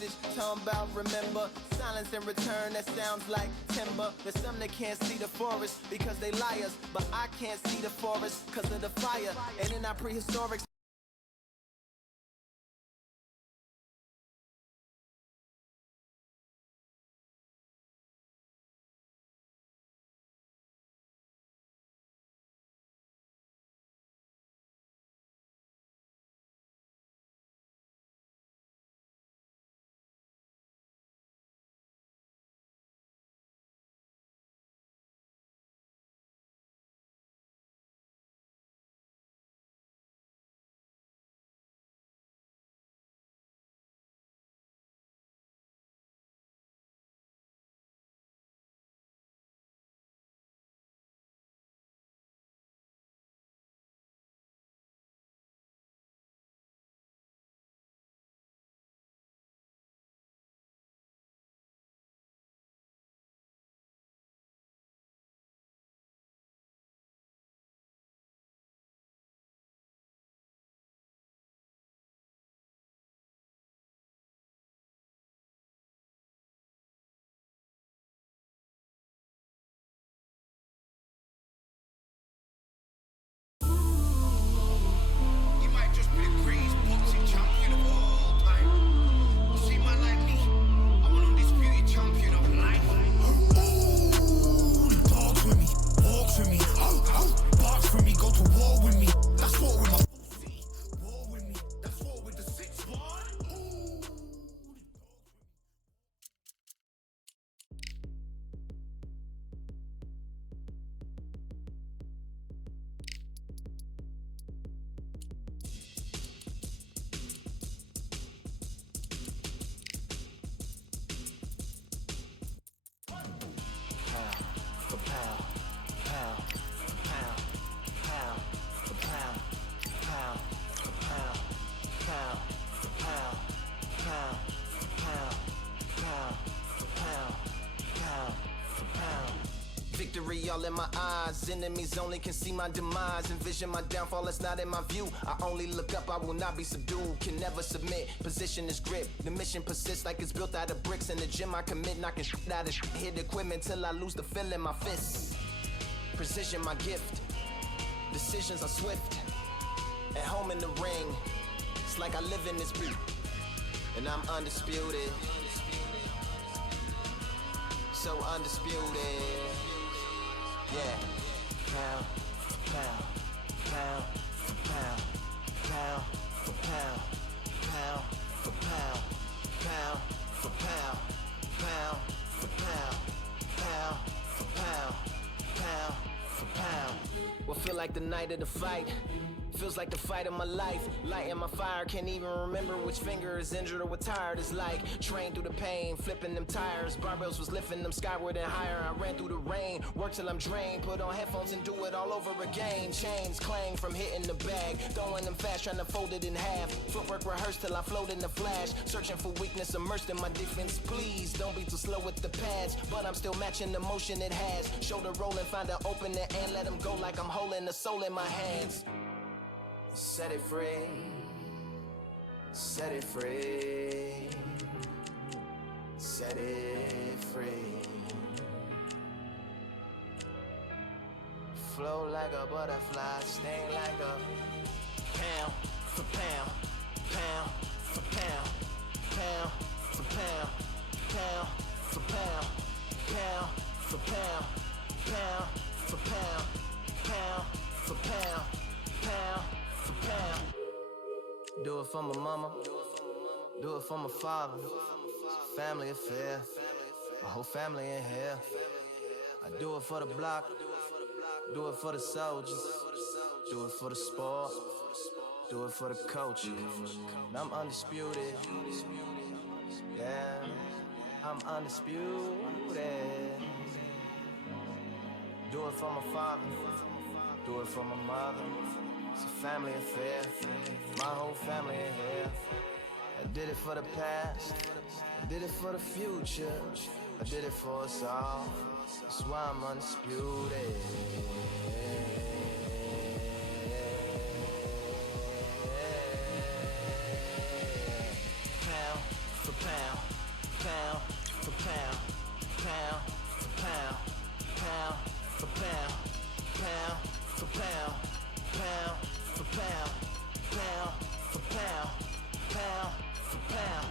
message, talking about remember. Silence in return, that sounds like timber. There's some that can't see the forest because they liars, but I can't see the forest because of the fire. And in our prehistoric victory all in my eyes. Enemies only can see my demise. Envision my downfall, it's not in my view. I only look up, I will not be subdued. Can never submit, position is grip. The mission persists like it's built out of bricks. In the gym I commit, knocking shit out of shit. Hit equipment till I lose the feel in my fists. Precision my gift. Decisions are swift. At home in the ring, it's like I live in this beat. And I'm undisputed. So undisputed. Yeah. Pound for pound, pound for pound, pound for pound, pound for pound, pound for pound, pound for pound, pound for pound, pound for pound. What feel like the night of the fight? Feels like the fight of my life. Lighting my fire, can't even remember which finger is injured or what tired is like. Train through the pain, flipping them tires. Barbells was lifting them skyward and higher. I ran through the rain, worked till I'm drained. Put on headphones and do it all over again. Chains clang from hitting the bag. Throwing them fast, trying to fold it in half. Footwork rehearsed till I float in the flash. Searching for weakness, immersed in my defense. Please, don't be too slow with the pads. But I'm still matching the motion it has. Shoulder rolling, find an opening and let them go like I'm holding the soul in my hands. Set it free, set it free, set it free. Flow like a butterfly, sting like a pound for pound, pound for pound, pound for pound, pound for pound, pound for pound, pound for pound, pound for pound, pound. Pound. Do it for my mama, do it for my father. It's a family affair, my whole family in here. I do it for the block, do it for the soldiers, do it for the sport, do it for the coach. And I'm undisputed, yeah, I'm undisputed. Do it for my father, do it for my mother. It's a family affair, my whole family in here. I did it for the past, I did it for the future, I did it for us all. That's why I'm undisputed. Pound for pound, pound for pound, pound for pound, pound for pound, pound for pound, pound for pound, pound for pound, pound for pound.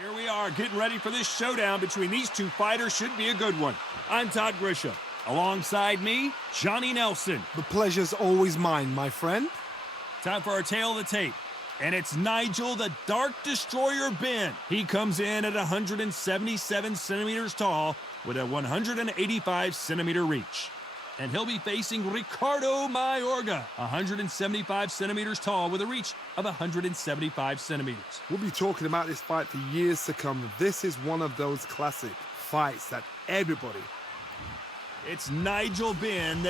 Here we are, getting ready for this showdown between these two fighters. Should be a good one. I'm Todd Grisham. Alongside me, Johnny Nelson. The pleasure's always mine, my friend. Time for our tail of the tape. And it's Nigel the Dark Destroyer Benn. He comes in at 177 centimeters tall with a 185 centimeter reach. And he'll be facing Ricardo Mayorga, 175 centimeters tall with a reach of 175 centimeters. We'll be talking about this fight for years to come. This is one of those classic fights that everybody... It's Nigel Benn,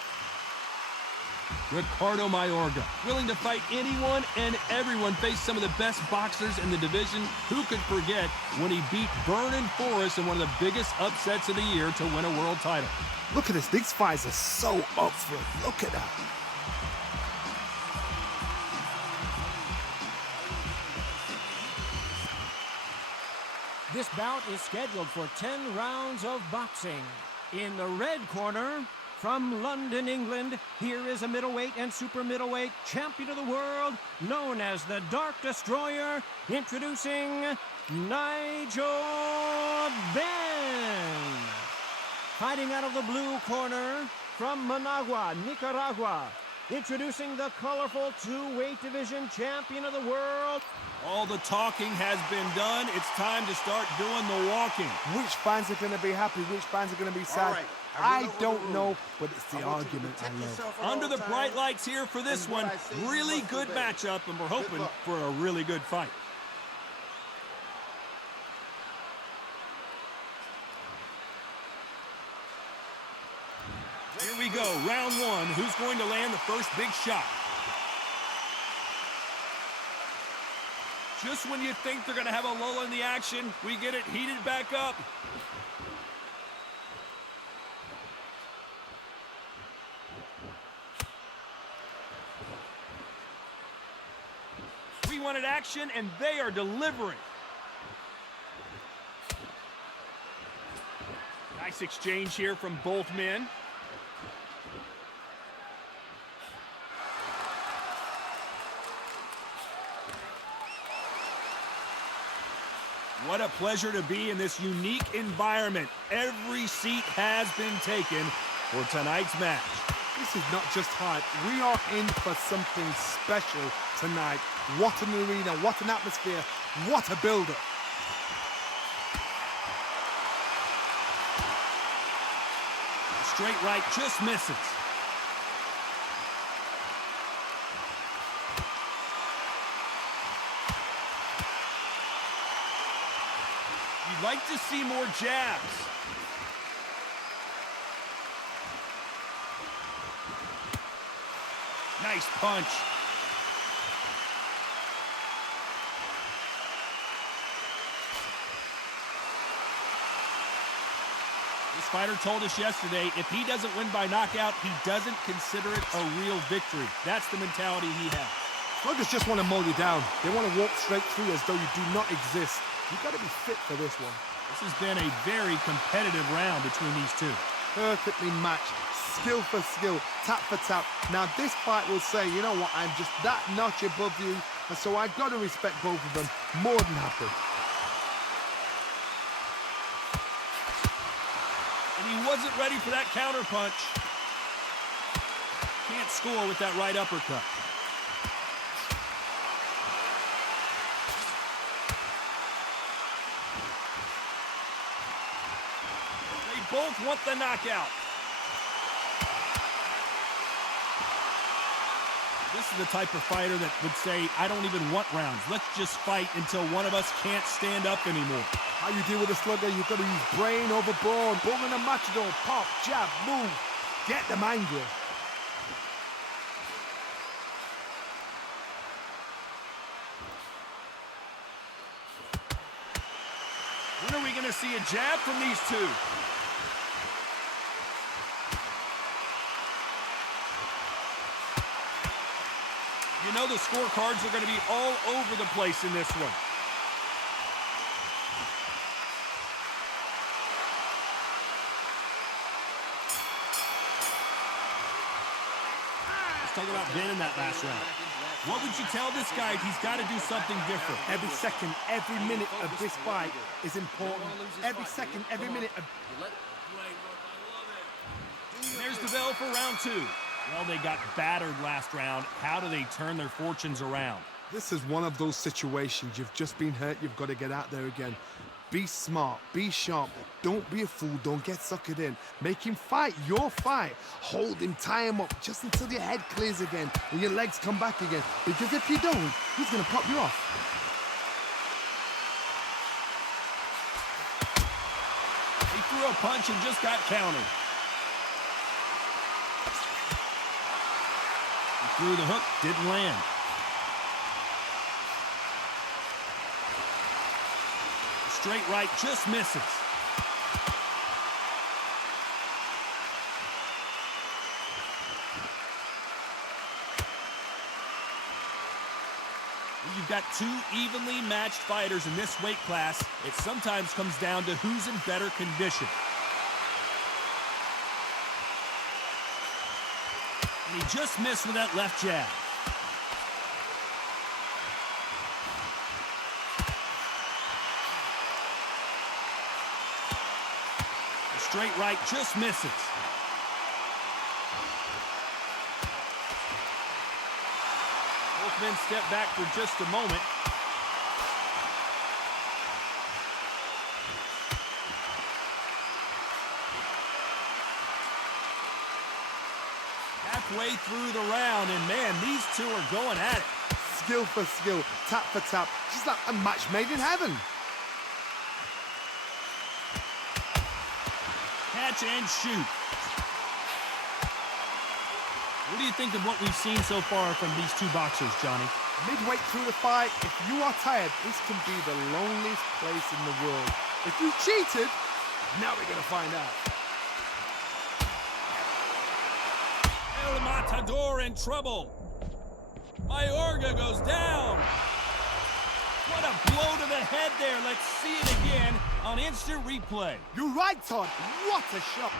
Ricardo Mayorga, willing to fight anyone and everyone, face some of the best boxers in the division. Who could forget when he beat Vernon Forrest in one of the biggest upsets of the year to win a world title? Look at this. These fights are so up for it. Look at that. This bout is scheduled for 10 rounds of boxing. In the red corner, from London, England, here is a middleweight and super middleweight champion of the world, known as the Dark Destroyer, introducing Nigel Benn. Fighting out of the blue corner, from Managua, Nicaragua, introducing the colorful two-weight division champion of the world. All the talking has been done. It's time to start doing the walking. Which fans are going to be happy? Which fans are going to be sad? Right. I don't know, but it's the argument I love. Under the bright lights here for this one, really good matchup, and we're hoping for a really good fight. Here we go, round one. Who's going to land the first big shot? Just when you think they're going to have a lull in the action, we get it heated back up. We wanted action, and they are delivering. Nice exchange here from both men. What a pleasure to be in this unique environment. Every seat has been taken for tonight's match. This is not just hype. We are in for something special tonight. What an arena, what an atmosphere, what a build-up. Straight right just misses. You'd like to see more jabs. Nice punch. This fighter told us yesterday, if he doesn't win by knockout, he doesn't consider it a real victory. That's the mentality he has. Sluggers just want to mow you down. They want to walk straight through as though you do not exist. You've got to be fit for this one. This has been a very competitive round between these two. Perfectly matched, skill for skill, tap for tap. Now this fight will say, you know what, I'm just that notch above you, and so I've got to respect both of them more than happy. And he wasn't ready for that counter punch. Can't score with that right uppercut. Both want the knockout. This is the type of fighter that would say, I don't even want rounds. Let's just fight until one of us can't stand up anymore. How you deal with a slugger, you've got to use brain over bone. Bone and a matador, pop, jab, move. Get them angry. When are we going to see a jab from these two? You know the scorecards are going to be all over the place in this one. Let's talk about Ben in that last round. What would you tell this guy if he's got to do something different? Every second, every minute of this fight is important. Every second, every minute of... There's the bell for round two. Well, they got battered last round. How do they turn their fortunes around? This is one of those situations. You've just been hurt. You've got to get out there again. Be smart. Be sharp. Don't be a fool. Don't get suckered in. Make him fight your fight. Hold him, tie him up just until your head clears again and your legs come back again. Because if you don't, he's going to pop you off. He threw a punch and just got countered. He threw the hook, didn't land. Straight right just misses. You've got two evenly matched fighters in this weight class. It sometimes comes down to who's in better condition. And he just missed with that left jab. Straight right just misses. Both men step back for just a moment. Halfway through the round, and man, these two are going at it. Skill for skill, tap for tap, just like a match made in heaven. Catch and shoot. What do you think of what we've seen so far from these two boxers, Johnny? Midway through the fight, if you are tired, this can be the loneliest place in the world. If you cheated, now we're going to find out. El Matador in trouble. Mayorga goes down. What a blow to the head there. Let's see it again on instant replay. You're right, Todd. What a shot.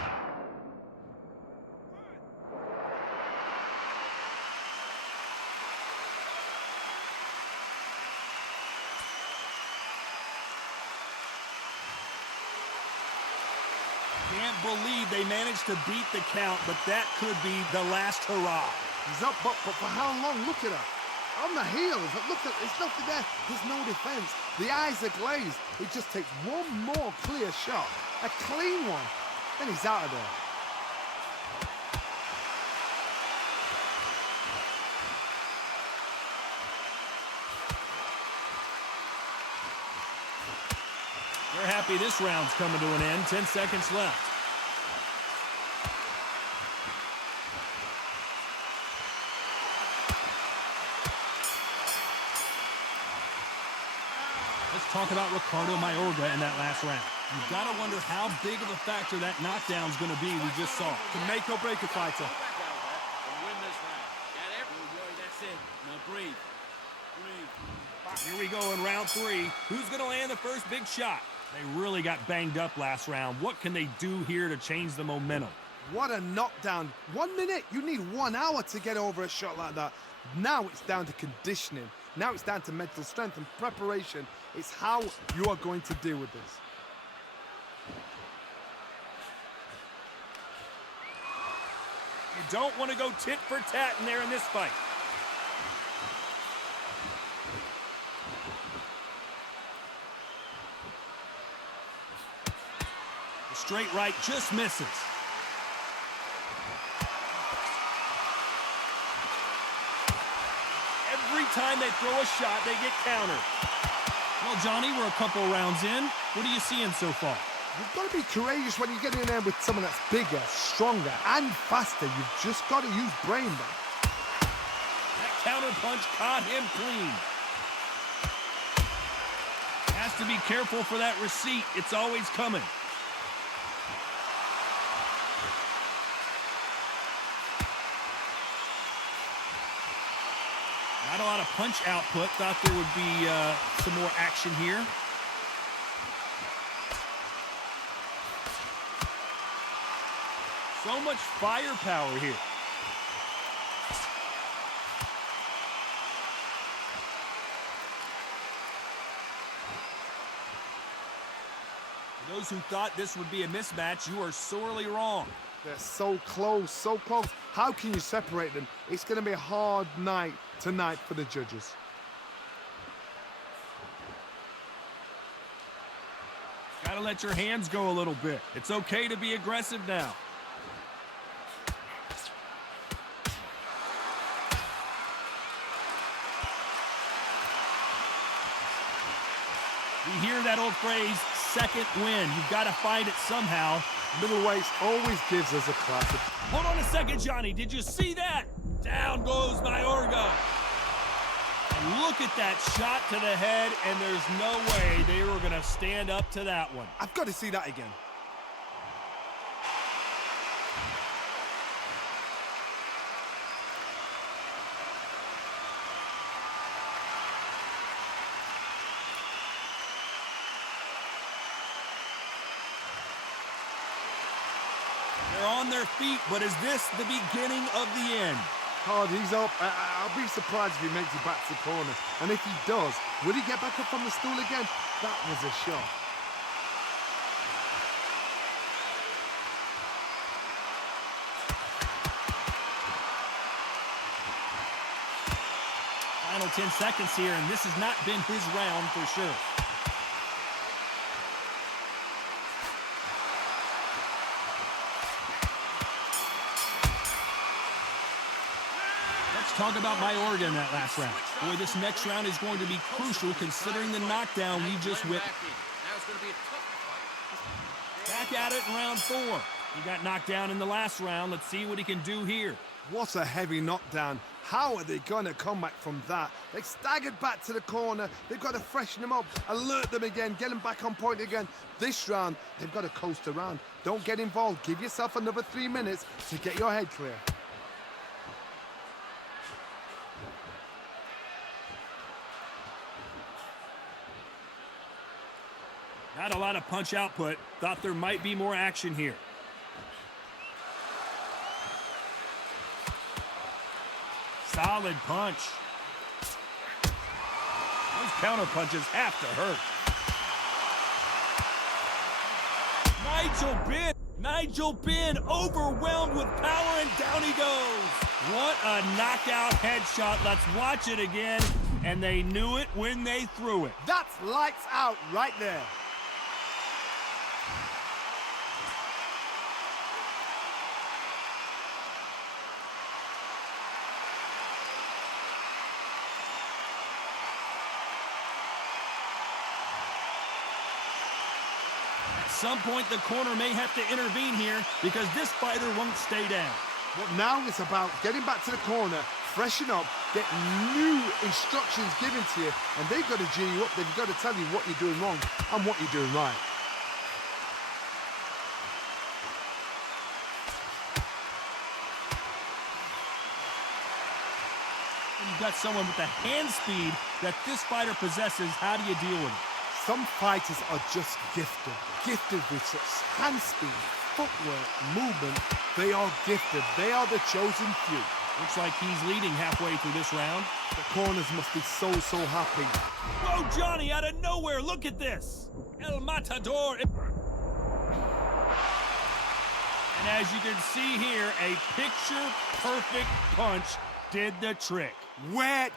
Can't believe they managed to beat the count, but that could be the last hurrah. He's up, but for how long? Look at her. On the heels. Look at, there's nothing there. There's no defense. The eyes are glazed. It just takes one more clear shot. A clean one. Then he's out of there. They're happy this round's coming to an end. 10 seconds left. Let's talk about Ricardo Mayorga in that last round. You've got to wonder how big of a factor that knockdown's going to be we just saw. To make or break a fighter. Here we go in round three. Who's going to land the first big shot? They really got banged up last round. What can they do here to change the momentum? What a knockdown. 1 minute, you need 1 hour to get over a shot like that. Now it's down to conditioning. Now it's down to mental strength and preparation. It's how you are going to deal with this. You don't want to go tit for tat in there in this fight. The straight right just misses. time they throw a shot, they get countered. Well, Johnny, we're a couple rounds in. What are you seeing so far? You've got to be courageous when you get in there with someone that's bigger, stronger, and faster. You've just got to use brain then. That counter punch caught him clean. Has to be careful for that receipt. It's always coming. Not a lot of punch output. Thought there would be some more action here. So much firepower here. For those who thought this would be a mismatch, you are sorely wrong. They're so close, so close. How can you separate them? It's going to be a hard night tonight for the judges. Gotta let your hands go a little bit. It's okay to be aggressive now. We hear that old phrase, second win. You've got to find it somehow. Middleweight always gives us a classic. Hold on a second, Johnny. Did you see that? Down goes Mayorga. And look at that shot to the head, and there's no way they were going to stand up to that one. I've got to see that again. They're on their feet, but is this the beginning of the end? Hard, he's up. I'll be surprised if he makes it back to the corner. And if he does, will he get back up on the stool again? That was a shot. Final 10 seconds here, and this has not been his round for sure. Talk about Mayorga in that last round. Boy, this next round is going to be crucial considering the knockdown we just witnessed. Back at it in round 4. He got knocked down in the last round. Let's see what he can do here. What a heavy knockdown. How are they going to come back from that? They staggered back to the corner. They've got to freshen them up, alert them again, get them back on point again. This round, they've got to coast around. Don't get involved. Give yourself another 3 minutes to get your head clear. Not a lot of punch output. Thought there might be more action here. Solid punch. Those counter punches have to hurt. Nigel Benn overwhelmed with power, and down he goes. What a knockout headshot. Let's watch it again. And they knew it when they threw it. That's lights out right there. At some point, the corner may have to intervene here because this fighter won't stay down. But now it's about getting back to the corner, freshen up, get new instructions given to you, and they've got to G you up. They've got to tell you what you're doing wrong and what you're doing right. You've got someone with the hand speed that this fighter possesses. How do you deal with it? Some fighters are just gifted with such hand speed, footwork, movement. They are gifted. They are the chosen few. Looks like he's leading halfway through this round. The corners must be so happy. Whoa, Johnny, out of nowhere, look at this. El Matador. And as you can see here, a picture-perfect punch did the trick. Wet.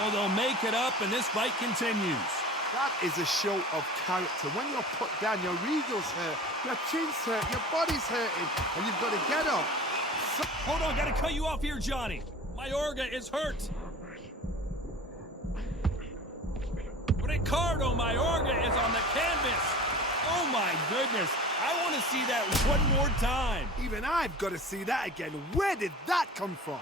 So they'll make it up, and this fight continues. That is a show of character. When you're put down, your ego's hurt, your chin's hurt, your body's hurting, and you've got to get up. Hold on, gotta cut you off here, Johnny. Mayorga is hurt. Ricardo Mayorga is on the canvas. Oh my goodness, I want to see that one more time. Even I've got to see that again. Where did that come from?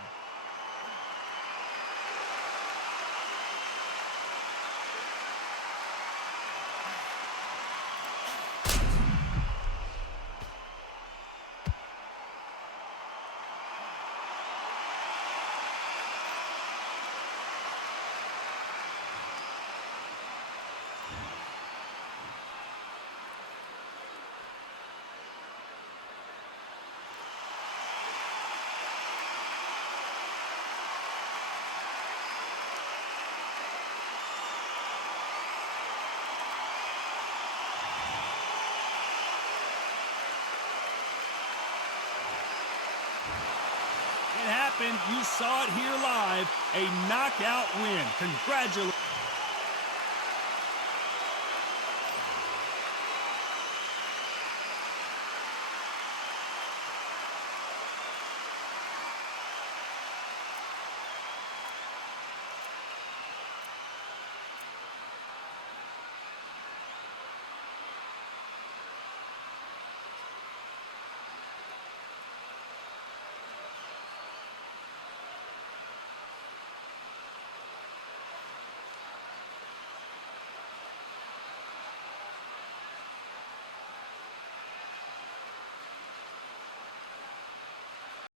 It happened. You saw it here live. A knockout win. Congratulations.